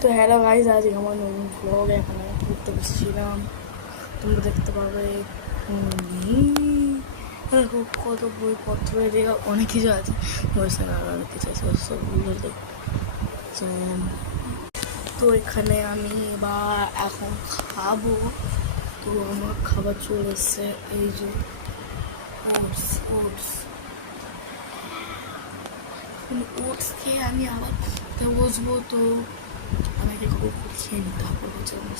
তো hello guys, আজ আমার নতুন ব্লগ এখানে ঘুরতে বসেছিলাম। তোমরা দেখতে পাবে দেখো কত বইপত্র এদিকে অনেক কিছু আছে, বসে আর অনেক কিছু আছে সবগুলো তো তো এখানে আমি বা এখন খাবো। তো আমার খাবার চলে এসছে, এই যে ওটস ওটস খেয়ে আমি আবার খেতে বসবো। তো আমি আগে খুব খেয়ে নিই, তারপর হচ্ছে আমার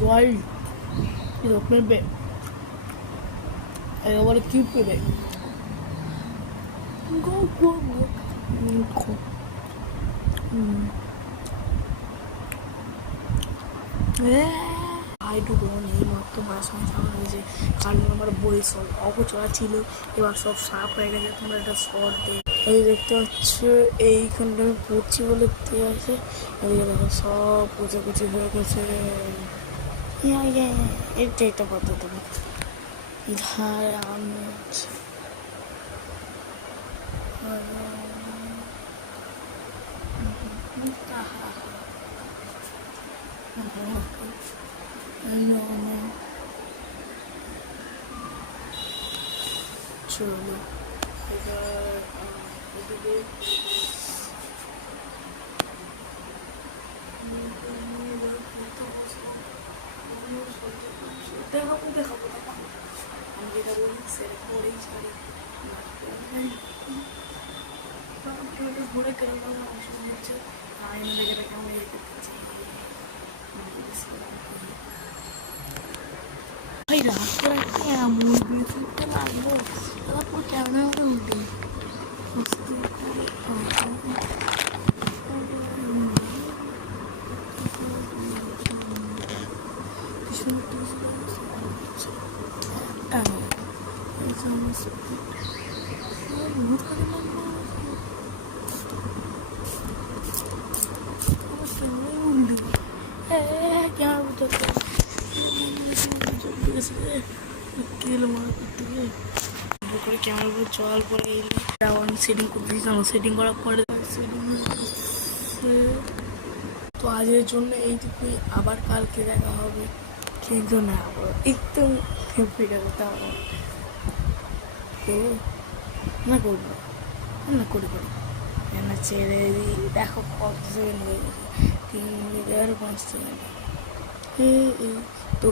বল পেঁপে একেবারে কি পেঁপে এইটুকু এই মাত্র পড়াশোনা সামনে হয়েছে, কারণ আমার বই সব অগোছলা ছিল, এবার সব সাফ হয়ে গেছে। তোমরা একটা শর্ট এই দেখতে পাচ্ছ, এইখানটা আমি পড়ছি বলে আছে, এদিকে দেখো সব কুচি হয়ে গেছে। এটা একটা পদ্ধতি ধার আমি চলো এবার এদিকে দেখাবো আমি যেটা বলি সেটা পরেই ছাড়ি। ঘুরে কেরকম অসুবিধা হচ্ছে, আয়না জায়গাটা কেমন ভাই রাস্তায় এমন বিদ্যুৎটা লাগলো, তারপর ক্যামেরা উঠবে ক্যামেরা চলার পরে আমি সেটিং করতে দিয়েছিলাম, সেটিং করার পরে তো আজের জন্য এইটুকুই, আবার কালকে দেখা হবে। কিন্তু না একটু ফিরে করতে হবে না, করবো না করি কেন ছেড়ে দিই। দেখো কত সেকেন্ড হয়ে গেছে, 3 মিনিট আর 5 সেকেন্ড। তো